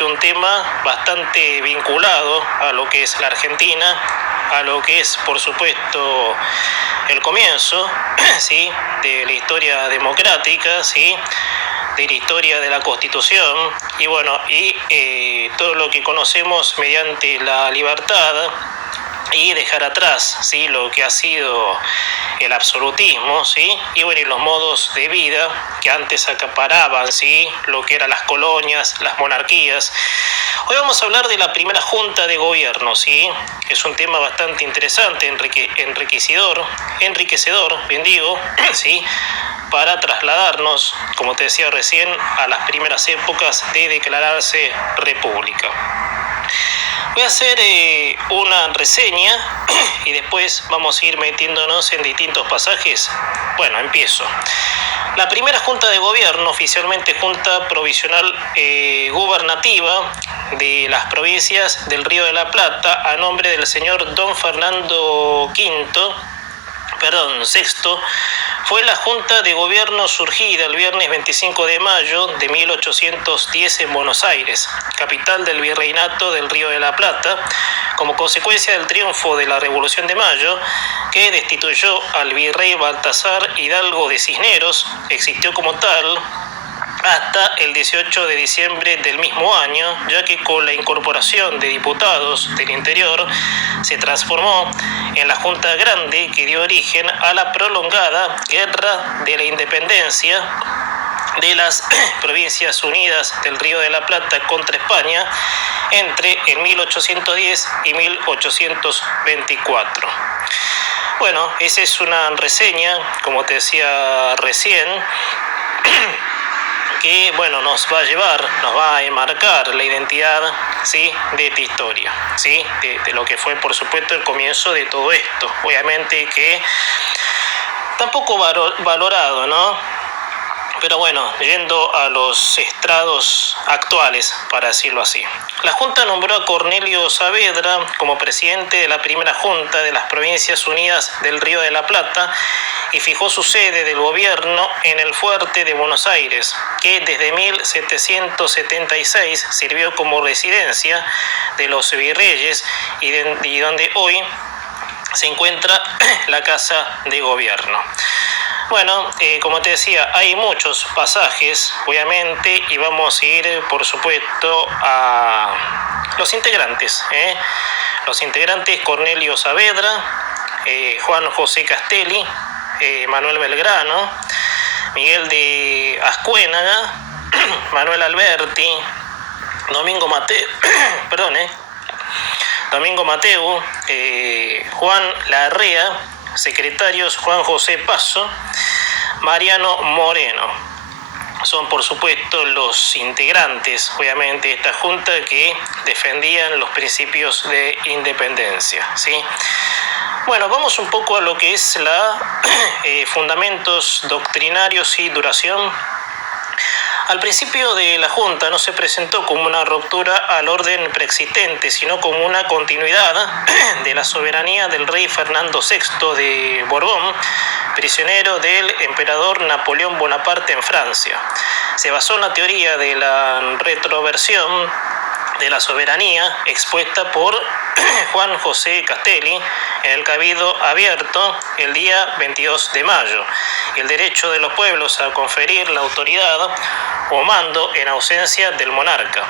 Un tema bastante vinculado a lo que es la Argentina, a lo que es, por supuesto, el comienzo, ¿sí?, de la historia democrática, ¿sí?, de la historia de la Constitución y bueno, todo lo que conocemos mediante la libertad y dejar atrás, ¿sí?, lo que ha sido el absolutismo, ¿sí?, y bueno, y los modos de vida que antes acaparaban, ¿sí?, lo que eran las colonias, las monarquías. Hoy vamos a hablar de la primera junta de gobierno, ¿sí? Es un tema bastante interesante, enriquecedor, bien digo, ¿sí?, para trasladarnos, como te decía recién, a las primeras épocas de declararse república. Voy a hacer una reseña y después vamos a ir metiéndonos en distintos pasajes. Bueno, empiezo. La primera junta de gobierno, oficialmente junta provisional gubernativa de las provincias del Río de la Plata, a nombre del señor Don Fernando VI, fue la junta de gobierno surgida el viernes 25 de mayo de 1810 en Buenos Aires, capital del virreinato del Río de la Plata, como consecuencia del triunfo de la Revolución de Mayo, que destituyó al virrey Baltasar Hidalgo de Cisneros. Existió como tal hasta el 18 de diciembre del mismo año, ya que con la incorporación de diputados del interior se transformó en la Junta Grande, que dio origen a la prolongada Guerra de la Independencia de las Provincias Unidas del Río de la Plata contra España entre el 1810 y 1824. Bueno, esa es una reseña, como te decía recién, que bueno, nos va a enmarcar la identidad, ¿sí?, de esta historia, ¿sí?, de lo que fue, por supuesto, el comienzo de todo esto. Obviamente que tampoco valorado, ¿no? Pero bueno, yendo a los estrados actuales, para decirlo así. La Junta nombró a Cornelio Saavedra como presidente de la primera Junta de las Provincias Unidas del Río de la Plata y fijó su sede del gobierno en el fuerte de Buenos Aires, que desde 1776 sirvió como residencia de los virreyes y donde hoy se encuentra la Casa de Gobierno. Bueno, como te decía, hay muchos pasajes, obviamente, y vamos a ir, por supuesto, a los integrantes. Los integrantes: Cornelio Saavedra, Juan José Castelli, Manuel Belgrano, Miguel de Ascuénaga, Manuel Alberti, Domingo Mateu, Juan Larrea, secretarios Juan José Paso, Mariano Moreno. Son, por supuesto, los integrantes, obviamente, de esta junta que defendían los principios de independencia, ¿sí? Bueno, vamos un poco a lo que es fundamentos doctrinarios y duración. Al principio de la Junta no se presentó como una ruptura al orden preexistente, sino como una continuidad de la soberanía del rey Fernando VI de Borbón, prisionero del emperador Napoleón Bonaparte en Francia. Se basó en la teoría de la retroversión de la soberanía expuesta por Juan José Castelli en el Cabildo Abierto el día 22 de mayo, y el derecho de los pueblos a conferir la autoridad o mando en ausencia del monarca.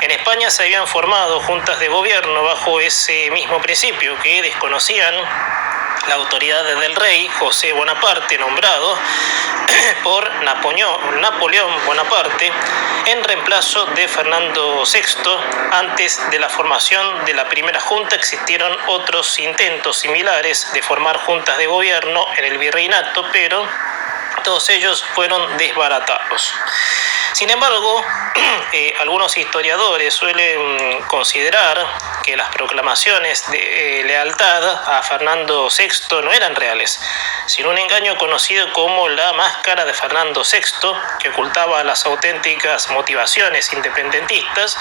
En España se habían formado juntas de gobierno bajo ese mismo principio, que desconocían la autoridad del rey José Bonaparte, nombrado por Napoleón Bonaparte en reemplazo de Fernando VI. Antes de la formación de la primera junta existieron otros intentos similares de formar juntas de gobierno en el virreinato, pero todos ellos fueron desbaratados. Sin embargo, algunos historiadores suelen considerar que las proclamaciones de lealtad a Fernando VI no eran reales, sino un engaño conocido como la máscara de Fernando VI, que ocultaba las auténticas motivaciones independentistas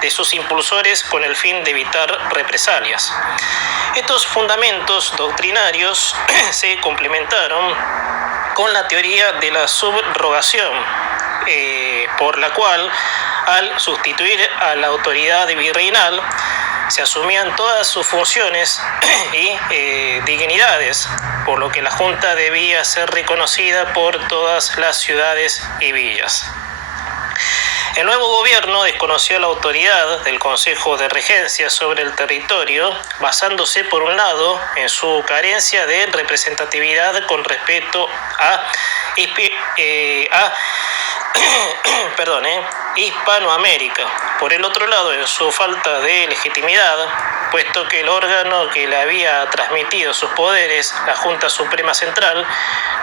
de sus impulsores con el fin de evitar represalias. Estos fundamentos doctrinarios se complementaron con la teoría de la subrogación, por la cual Al sustituir a la autoridad virreinal, se asumían todas sus funciones y dignidades, por lo que la Junta debía ser reconocida por todas las ciudades y villas. El nuevo gobierno desconoció la autoridad del Consejo de Regencia sobre el territorio, basándose por un lado en su carencia de representatividad con respecto a Hispanoamérica. Por el otro lado, en su falta de legitimidad, puesto que el órgano que le había transmitido sus poderes, la Junta Suprema Central,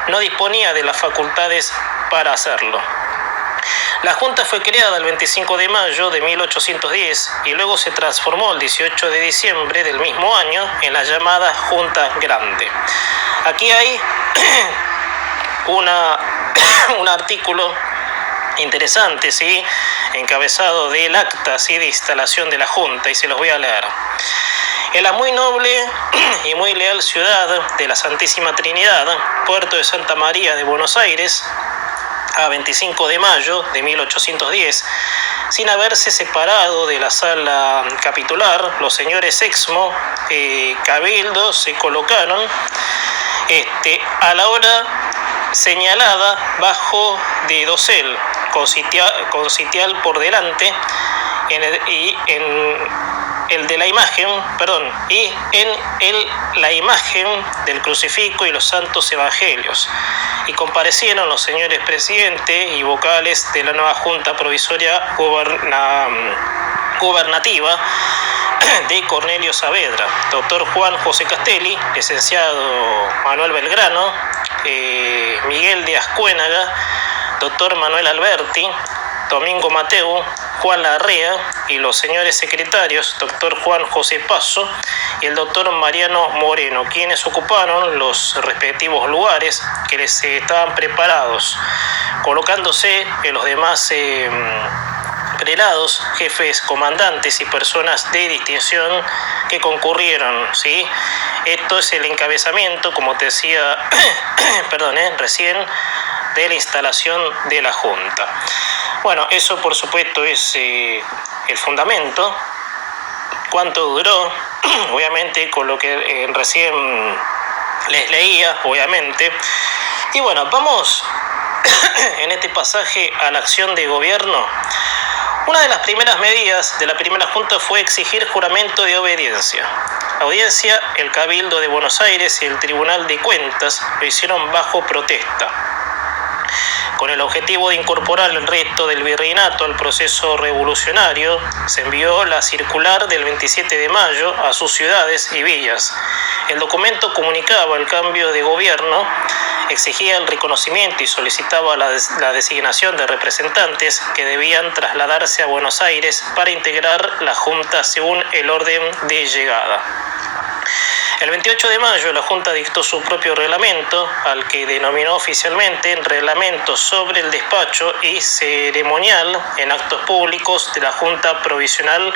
no disponía de las facultades para hacerlo. La Junta fue creada el 25 de mayo de 1810 y luego se transformó el 18 de diciembre del mismo año en la llamada Junta Grande. Aquí hay un artículo interesante, ¿sí?, encabezado del acta, ¿sí?, de instalación de la Junta, y se los voy a leer. En la muy noble y muy leal ciudad de la Santísima Trinidad, puerto de Santa María de Buenos Aires, a 25 de mayo de 1810, sin haberse separado de la sala capitular, los señores Exmo, Cabildo, se colocaron a la hora señalada bajo de dosel, con sitial por delante, la imagen del crucifijo y los santos evangelios, y comparecieron los señores presidentes y vocales de la nueva Junta Provisoria Gubernativa de Cornelio Saavedra, doctor Juan José Castelli, licenciado Manuel Belgrano, Miguel Díaz Cuénaga, doctor Manuel Alberti, Domingo Mateu, Juan Larrea, y los señores secretarios, doctor Juan José Paso y el doctor Mariano Moreno, quienes ocuparon los respectivos lugares que les estaban preparados, colocándose en los demás prelados, jefes, comandantes y personas de distinción que concurrieron, ¿sí? Esto es el encabezamiento, como te decía recién, de la instalación de la Junta. Bueno, eso por supuesto es el fundamento. ¿Cuánto duró? Obviamente con lo que recién les leía, obviamente. Y bueno, vamos en este pasaje a la acción de gobierno. Una de las primeras medidas de la primera Junta fue exigir juramento de obediencia. La audiencia, el Cabildo de Buenos Aires y el Tribunal de Cuentas lo hicieron bajo protesta, con el objetivo de incorporar el resto del virreinato al proceso revolucionario. Se envió la circular del 27 de mayo a sus ciudades y villas. El documento comunicaba el cambio de gobierno, exigía el reconocimiento y solicitaba la designación de representantes que debían trasladarse a Buenos Aires para integrar la Junta según el orden de llegada. El 28 de mayo la Junta dictó su propio reglamento, al que denominó oficialmente Reglamento sobre el despacho y ceremonial en actos públicos de la Junta Provisional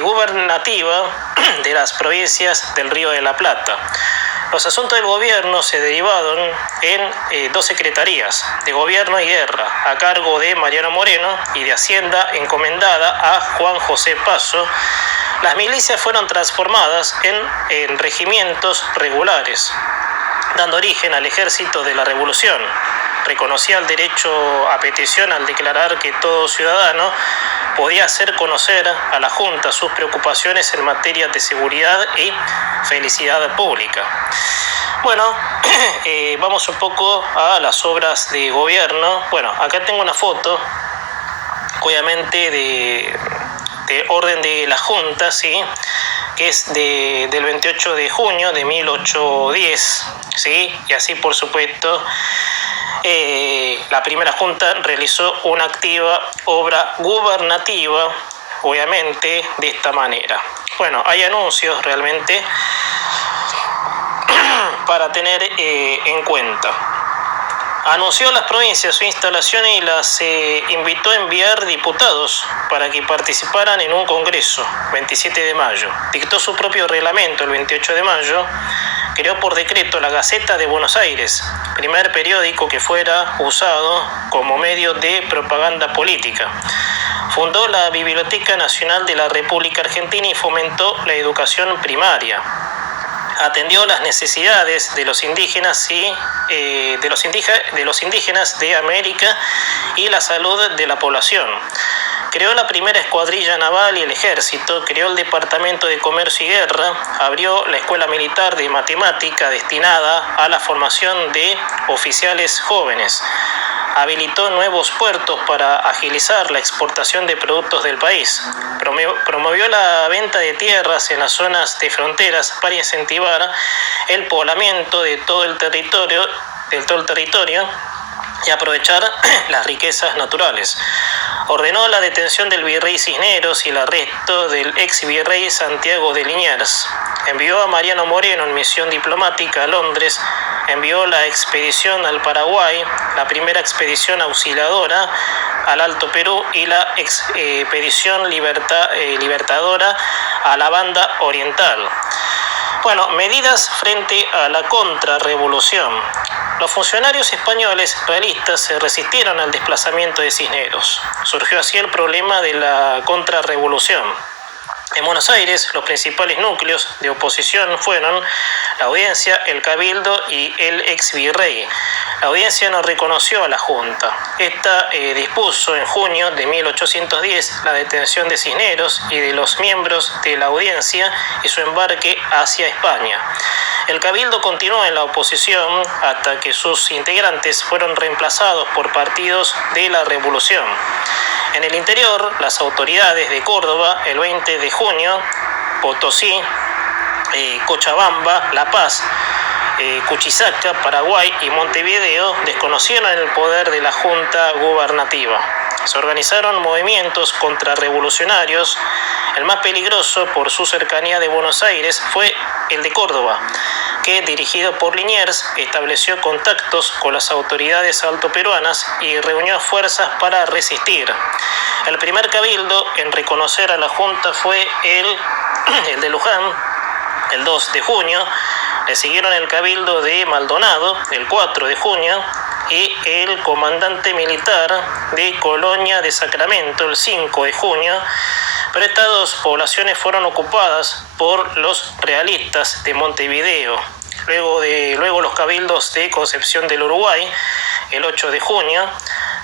Gubernativa de las provincias del Río de la Plata. Los asuntos del gobierno se derivaron en dos secretarías, de Gobierno y Guerra, a cargo de Mariano Moreno, y de Hacienda, encomendada a Juan José Paso. Las milicias fueron transformadas en regimientos regulares, dando origen al Ejército de la Revolución. Reconocía el derecho a petición al declarar que todo ciudadano podía hacer conocer a la Junta sus preocupaciones en materia de seguridad y felicidad pública. Bueno, vamos un poco a las obras de gobierno. Bueno, acá tengo una foto, obviamente, de orden de la Junta, ¿sí?, que es del 28 de junio de 1810, ¿sí? Y así, por supuesto, la primera Junta realizó una activa obra gubernativa, obviamente, de esta manera. Bueno, hay anuncios realmente para tener en cuenta. Anunció a las provincias su instalación y las invitó a enviar diputados para que participaran en un congreso, 27 de mayo. Dictó su propio reglamento el 28 de mayo. Creó por decreto la Gaceta de Buenos Aires, primer periódico que fuera usado como medio de propaganda política. Fundó la Biblioteca Nacional de la República Argentina y fomentó la educación primaria. Atendió las necesidades de los indígenas de los indígenas de América y la salud de la población. Creó la primera escuadrilla naval y el ejército, creó el Departamento de Comercio y Guerra, abrió la Escuela Militar de Matemática destinada a la formación de oficiales jóvenes. Habilitó nuevos puertos para agilizar la exportación de productos del país. Promovió la venta de tierras en las zonas de fronteras para incentivar el poblamiento de todo el territorio y aprovechar las riquezas naturales. Ordenó la detención del virrey Cisneros y el arresto del ex virrey Santiago de Liniers. Envió a Mariano Moreno en misión diplomática a Londres. Envió la expedición al Paraguay, la primera expedición auxiliadora al Alto Perú y la expedición libertadora a la Banda Oriental. Bueno, medidas frente a la contrarrevolución. Los funcionarios españoles realistas se resistieron al desplazamiento de Cisneros. Surgió así el problema de la contrarrevolución. En Buenos Aires, los principales núcleos de oposición fueron la Audiencia, el Cabildo y el ex virrey. La Audiencia no reconoció a la Junta. Esta dispuso en junio de 1810 la detención de Cisneros y de los miembros de la Audiencia y su embarque hacia España. El Cabildo continuó en la oposición hasta que sus integrantes fueron reemplazados por partidos de la Revolución. En el interior, las autoridades de Córdoba, el 20 de junio, Potosí, Cochabamba, La Paz, Chuquisaca, Paraguay y Montevideo desconocieron el poder de la Junta Gubernativa. Se organizaron movimientos contrarrevolucionarios. El más peligroso por su cercanía de Buenos Aires fue el de Córdoba, que, dirigido por Liniers, estableció contactos con las autoridades altoperuanas y reunió fuerzas para resistir. El primer cabildo en reconocer a la Junta fue el de Luján, el 2 de junio. Le siguieron el cabildo de Maldonado, el 4 de junio, y el comandante militar de Colonia de Sacramento, el 5 de junio. Pero estas dos poblaciones fueron ocupadas por los realistas de Montevideo. Luego los cabildos de Concepción del Uruguay, el 8 de junio,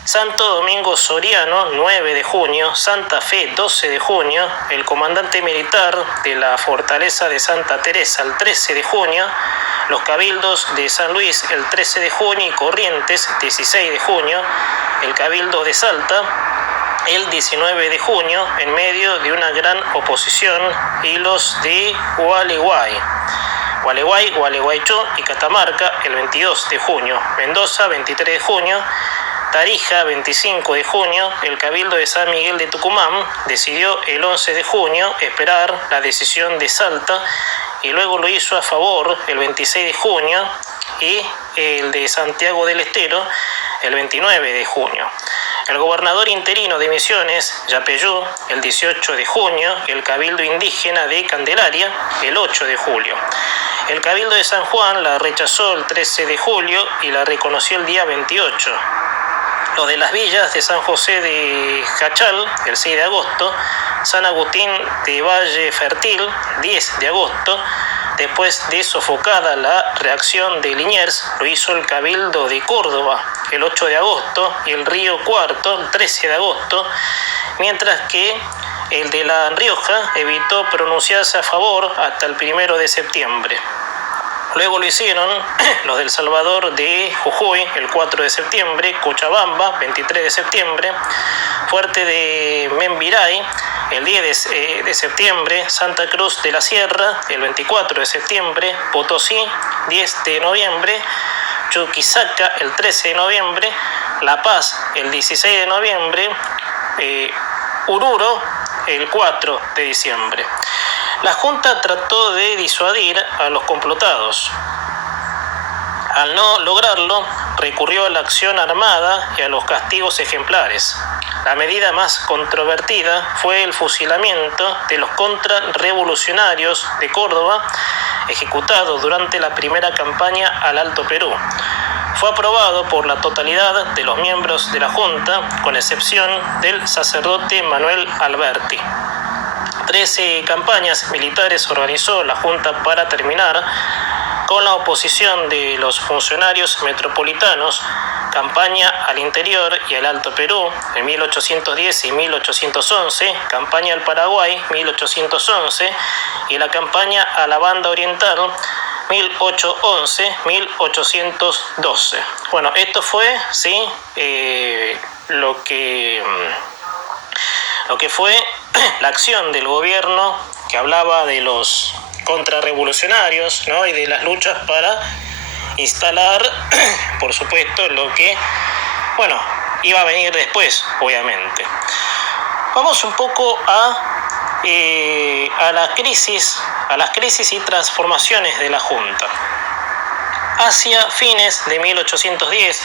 Santo Domingo Soriano, 9 de junio, Santa Fe, 12 de junio, el comandante militar de la fortaleza de Santa Teresa, el 13 de junio, los cabildos de San Luis, el 13 de junio, y Corrientes, 16 de junio, el cabildo de Salta, el 19 de junio, en medio de una gran oposición, y los de Gualeguaychú y Catamarca, el 22 de junio, Mendoza, 23 de junio, Tarija, 25 de junio. El Cabildo de San Miguel de Tucumán decidió el 11 de junio esperar la decisión de Salta y luego lo hizo a favor el 26 de junio y el de Santiago del Estero el 29 de junio. El gobernador interino de Misiones, Yapeyú, el 18 de junio, y el Cabildo Indígena de Candelaria, el 8 de julio. El Cabildo de San Juan la rechazó el 13 de julio y la reconoció el día 28. Los de las villas de San José de Jachal, el 6 de agosto, San Agustín de Valle Fértil, 10 de agosto, después de sofocada la reacción de Liniers, lo hizo el Cabildo de Córdoba, el 8 de agosto, y el Río Cuarto, el 13 de agosto, mientras que el de La Rioja evitó pronunciarse a favor hasta el 1 de septiembre. Luego lo hicieron los del Salvador de Jujuy, el 4 de septiembre, Cochabamba, 23 de septiembre, Fuerte de Membiray, el 10 de septiembre, Santa Cruz de la Sierra, el 24 de septiembre, Potosí, 10 de noviembre, Chuquisaca, el 13 de noviembre, La Paz, el 16 de noviembre, Oruro, el 4 de diciembre. La Junta trató de disuadir a los complotados. Al no lograrlo, recurrió a la acción armada y a los castigos ejemplares. La medida más controvertida fue el fusilamiento de los contrarrevolucionarios de Córdoba, ejecutado durante la primera campaña al Alto Perú. Fue aprobado por la totalidad de los miembros de la Junta, con excepción del sacerdote Manuel Alberti. 13 campañas militares organizó la Junta para terminar con la oposición de los funcionarios metropolitanos, campaña al interior y al Alto Perú en 1810 y 1811, campaña al Paraguay 1811 y la campaña a la Banda Oriental 1811-1812. Bueno, esto fue lo que fue la acción del gobierno, que hablaba de los contrarrevolucionarios, ¿no? Y de las luchas para instalar, por supuesto, lo que, iba a venir después, obviamente. Vamos un poco a las crisis y transformaciones de la Junta. Hacia fines de 1810,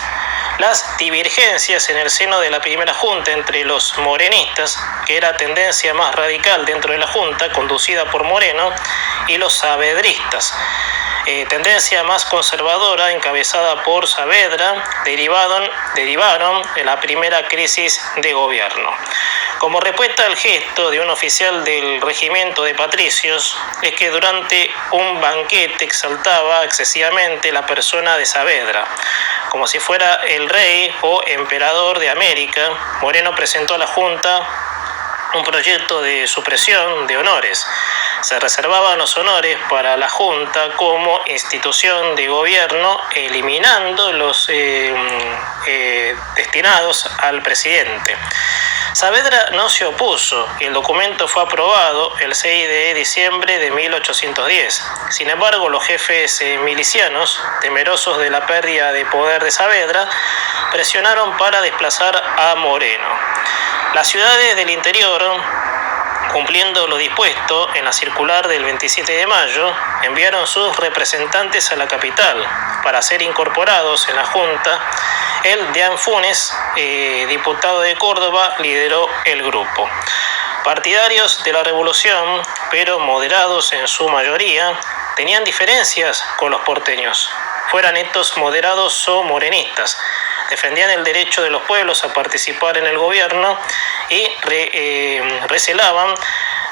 las divergencias en el seno de la primera Junta entre los morenistas, que era tendencia más radical dentro de la Junta, conducida por Moreno, y los saavedristas, tendencia más conservadora, encabezada por Saavedra, derivaron en la primera crisis de gobierno. Como respuesta al gesto de un oficial del regimiento de patricios, es que durante un banquete exaltaba excesivamente la persona de Saavedra, como si fuera el rey o emperador de América. Moreno presentó a la Junta un proyecto de supresión de honores. Se reservaban los honores para la Junta como institución de gobierno, eliminando los destinados al presidente. Saavedra no se opuso y el documento fue aprobado el 6 de diciembre de 1810. Sin embargo, los jefes milicianos, temerosos de la pérdida de poder de Saavedra, presionaron para desplazar a Moreno. Las ciudades del interior, cumpliendo lo dispuesto en la circular del 27 de mayo, enviaron sus representantes a la capital para ser incorporados en la Junta. El Deán Funes, diputado de Córdoba, lideró el grupo. Partidarios de la revolución, pero moderados en su mayoría, tenían diferencias con los porteños, fueran estos moderados o morenistas. Defendían el derecho de los pueblos a participar en el gobierno y recelaban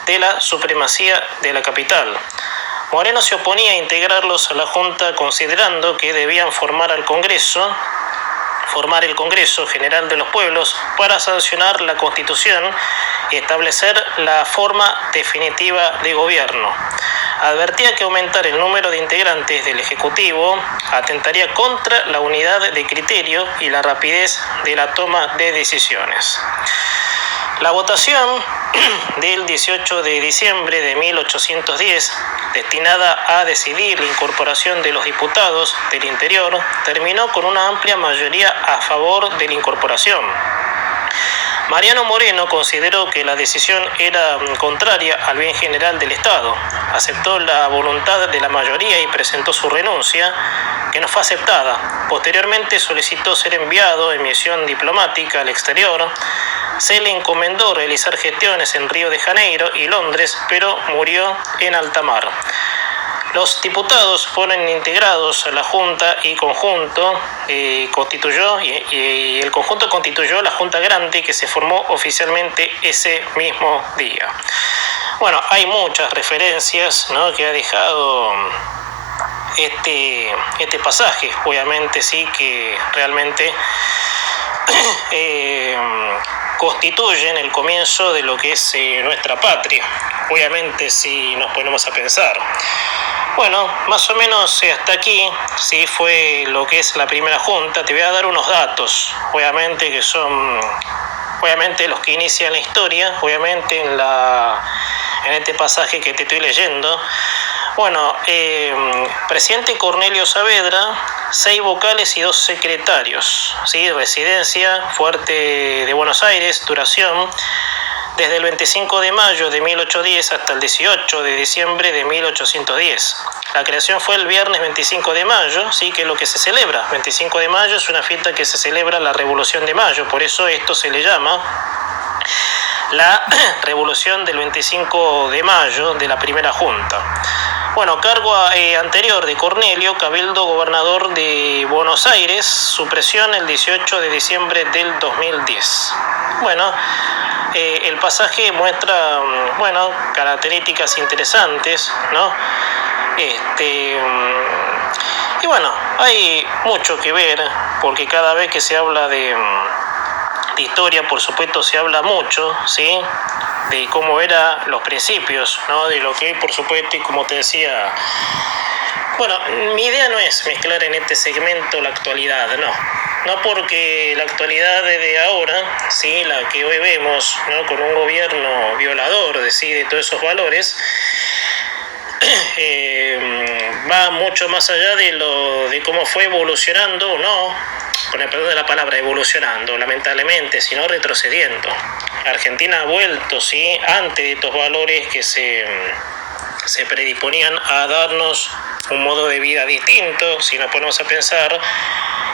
de la supremacía de la capital. Moreno se oponía a integrarlos a la Junta, considerando que debían formar el Congreso General de los Pueblos para sancionar la Constitución y establecer la forma definitiva de gobierno. Advertía que aumentar el número de integrantes del Ejecutivo atentaría contra la unidad de criterio y la rapidez de la toma de decisiones. La votación del 18 de diciembre de 1810, destinada a decidir la incorporación de los diputados del interior, terminó con una amplia mayoría a favor de la incorporación. Mariano Moreno consideró que la decisión era contraria al bien general del Estado. Aceptó la voluntad de la mayoría y presentó su renuncia, que no fue aceptada. Posteriormente solicitó ser enviado en misión diplomática al exterior. Se le encomendó realizar gestiones en Río de Janeiro y Londres, pero murió en alta mar. Los diputados fueron integrados a la Junta y el conjunto constituyó la Junta Grande, que se formó oficialmente ese mismo día. Bueno, hay muchas referencias, ¿no?, que ha dejado este pasaje. Obviamente sí que realmente constituyen el comienzo de lo que es nuestra patria. Obviamente, si nos ponemos a pensar. Bueno, más o menos hasta aquí sí fue lo que es la primera Junta. Te voy a dar unos datos, obviamente, que son los que inician la historia, obviamente en este pasaje que te estoy leyendo. Bueno, presidente Cornelio Saavedra, 6 vocales y 2 secretarios, ¿sí? Residencia, Fuerte de Buenos Aires, duración desde el 25 de mayo de 1810 hasta el 18 de diciembre de 1810. La creación fue el viernes 25 de mayo, ¿sí? Que es lo que se celebra. 25 de mayo es una fiesta que se celebra la Revolución de Mayo, por eso esto se le llama la Revolución del 25 de mayo de la primera Junta. Bueno, cargo anterior de Cornelio, cabildo gobernador de Buenos Aires, supresión el 18 de diciembre del 2010. Bueno, el pasaje muestra, bueno, características interesantes, ¿no? Y bueno, hay mucho que ver, porque cada vez que se habla de historia, por supuesto, se habla mucho, ¿sí? De cómo eran los principios, ¿no? De lo que, por supuesto, y como te decía, bueno, mi idea no es mezclar en este segmento la actualidad, no porque la actualidad de ahora, ¿sí? La que hoy vemos, ¿no? Con un gobierno violador de todos esos valores, va mucho más allá de cómo fue evolucionando, ¿no? Con el perdón de la palabra, evolucionando, lamentablemente, sino retrocediendo. Argentina ha vuelto, ¿sí? Antes de estos valores que se predisponían a darnos un modo de vida distinto, si nos ponemos a pensar,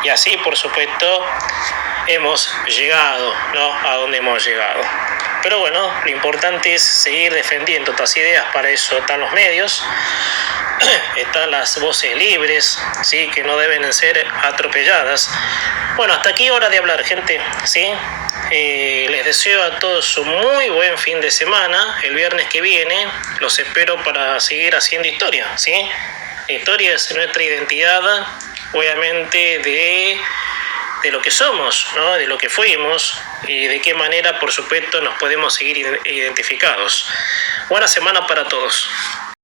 y así, por supuesto, hemos llegado, ¿no? A donde hemos llegado. Pero bueno, lo importante es seguir defendiendo estas ideas, para eso están los medios, están las voces libres, ¿sí? Que no deben ser atropelladas. Bueno, hasta aquí hora de hablar, gente, ¿sí? Les deseo a todos un muy buen fin de semana. El viernes que viene los espero para seguir haciendo historia, ¿sí? Historia es nuestra identidad, obviamente, de lo que somos, ¿no? De lo que fuimos y de qué manera, por supuesto, nos podemos seguir identificados. Buena semana para todos.